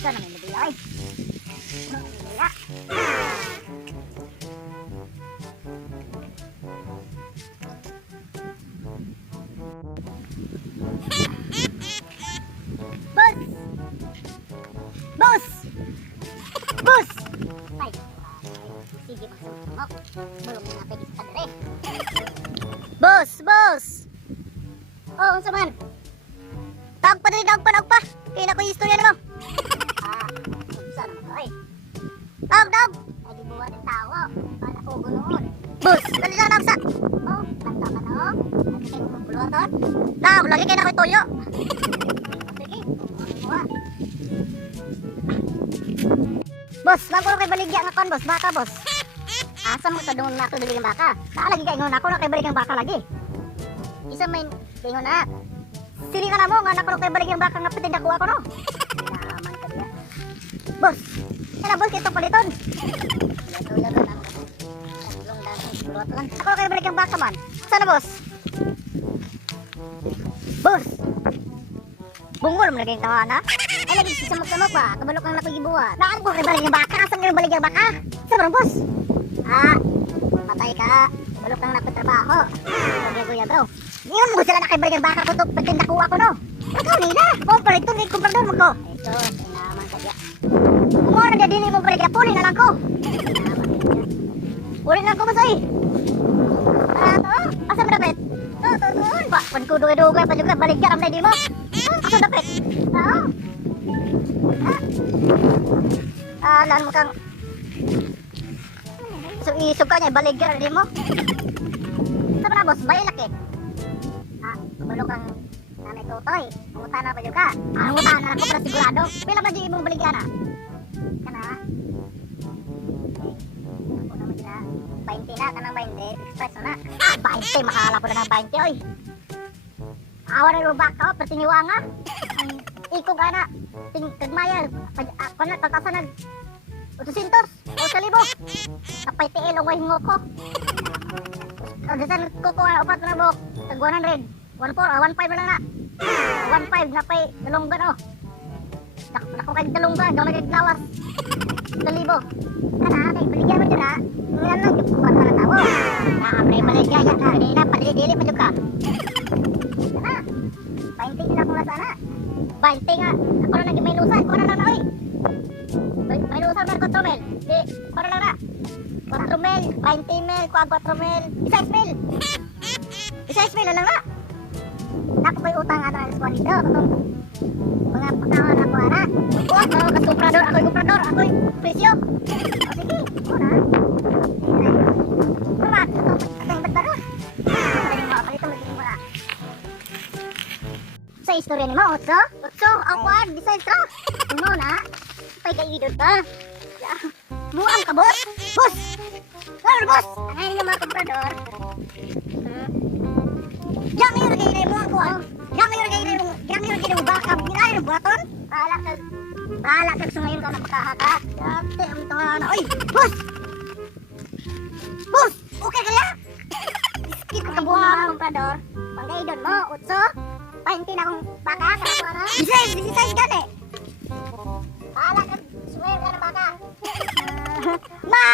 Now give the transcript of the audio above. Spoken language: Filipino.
Sana may nabila ay. Nabila. Boss! Boss! Boss! Ay, sige magsumusumok. Bulong na pwede sa kadre. Boss! Boss! Oh, unsa man? Tawag pa rin, tawag pa. Kaya na ko yung istorya mo. Unsa naman to ay? Tawag! Ay, di buwan ng tao. Para ko gunoon. Boss! Dali lang naksa. Oh, kanta ka na oh. Lagi kayo kumulutan. Tawag, lagi kayo na ko ituyo. Sige, buwan. Boss, nagkulo kay baligya nga kon, boss. Baka, boss. Asa mo sa dungon na ito dali ng baka? Lagi kayo ingon ako na kay balik ng baka lagi. Isa may ingon na. Sili ka na mo nga nakulo kay balik ng baka nga pitin nakuha ko no. Naman ka niya. Boss, kaya boss kito paliton. Tulo na lang. Tatlong dahil siguro lang. Nakulo kay balik ng baka man. Sana boss? Boss! Bunggol mo naging tawa na? Ay lagi sisamok-samok ba? Kabalok lang napagibuhat. Naan ko kay balik ng baka? Asan kayo balik ng baka? Sabar boss? Patay ka. Kabalok lang napatrabaho. Kuya bro. Ngayon mo sila nakibalik ng baka ko ito. Pagkin nakuha ko no. Ikaw nila. Kumpara ito. Kumprador mo ko. Ito. Inaman ka dyan. Kung mo na dini mo balik na puli na lang ko. Puli na lang ko masoy. Para ito. Asa mo dapit? Ito. Pan ko dugay-dugay pa juga balik dyan. Amnay di mo. Asa dapit? Oo. Alam mo kang so isog ka niya, baligyan rin mo. Sabi na boss, bayi laki. Kabalo kang nanay tutoy. Mangutan na ba yun ka? Mangutan na lang ko para sigurado. Pila ba di mong baligyan na? Kana? Ako naman sila. 20 na, kanang 20. Express na. 20, makahala po na ng 20 oy. Awa na lubak ka, pertiniwa nga. Iko ka na. Kagmayal. Ako na, tatasan na. 800 o 1,000 kapay tiil o wahingo ko o dasan ko ko upat na bok tag 100 1,4 1,500 na 1,500 na pay dalunggan o nako kay dalunggan daw nagaglawas 1,000 kana kay baligyan mo dira ngayon lang yung kuwan na tawo naamay baligyan ya kanina padili-dili pa ka kana 20 na ko na sana 20 nga ako na nagmainusan ko na na oy. May usap na 4 mil. Di, para lang na. 4 mil, 20 mil, 4 mil. 16 mil. 16 mil lang na. Naku may utang ano ang squad dito. Mga pagkawan ako na. Kuha ko, kasumprador. Ako'y kumprador. Ako'y presyo. O sige, una. Kumat, ito. Ito yung bagbago. Pwede mo, palito magiging mo na. Sa istorya ni mo, Otso? Otso, awkward, disentro. Uno na. Pay kaidot ka. Muang ka, boss? Boss! Ano, boss? Ang nga mga komprador. Diyan ngayon nagay mo ako. Diyan ngayon nagay mo baka. Ginay ng buhaton. Bahala ka gusto ngayon ka na makahaka. Dati ang tawana. Oy, boss! Boss! Okay kaya? Skip ka buha komprador. Panggaidon mo, Utso. Pahinti na akong baka. Bisay gani. Bahala ka, sumayon ka ng baka. Ma!